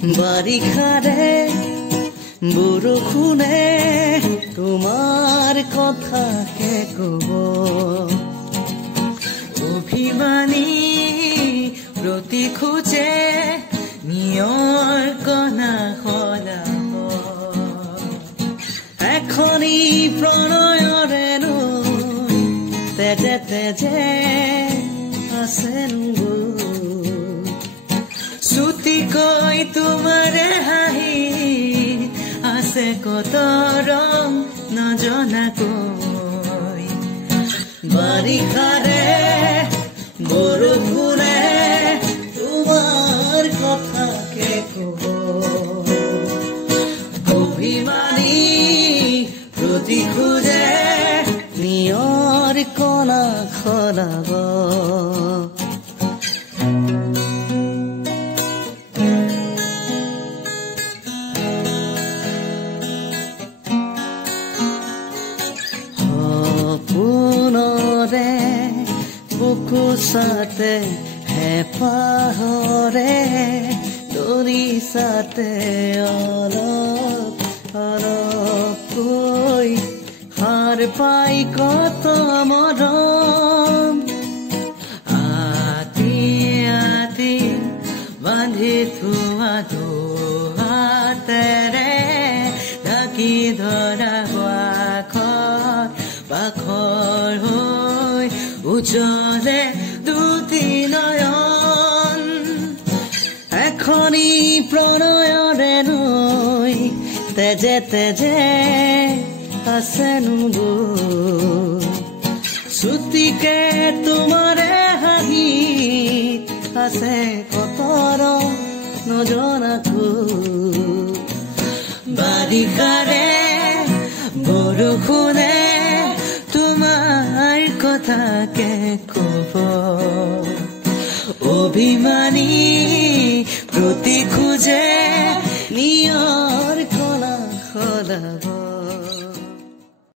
বাৰিষাৰে বৰষুণে তোমাৰ কথাকে কব অভিমানী প্ৰতি খোজে নিয়ৰ কণা সলাব এখনি প্ৰণয়ৰে নৈ তেজে তেজে আছে চুটিকৈ তোমাৰে হাঁহি আছে কত ৰং নজনাকৈ বাৰিষাৰে বৰষুণে তোমাৰ কথাকে কব অভিমানী প্ৰতি খোজে নিয়ৰ কণা সলাব পুনৰে বুকুচাতে হেঁপাহৰে দৰিচাতে অলপ অলপকৈ সাৰ পাই কত মৰম আতি আতি বান্ধি থোৱা হাতেৰে ঢাকি ধৰা পাখৰ হৈ উজ্বলে দুটি নয়ন এখনি প্ৰণয়ৰে নৈ তেজে তেজে আছে চুটিকে তোমাৰে হাঁহিত আছে কত ৰং নজনাকৈ বাৰিষাৰে বৰষুণে তোমাৰ কথাকে কব অভিমানী প্ৰতি খোজে নিয়ৰ কণা সলাব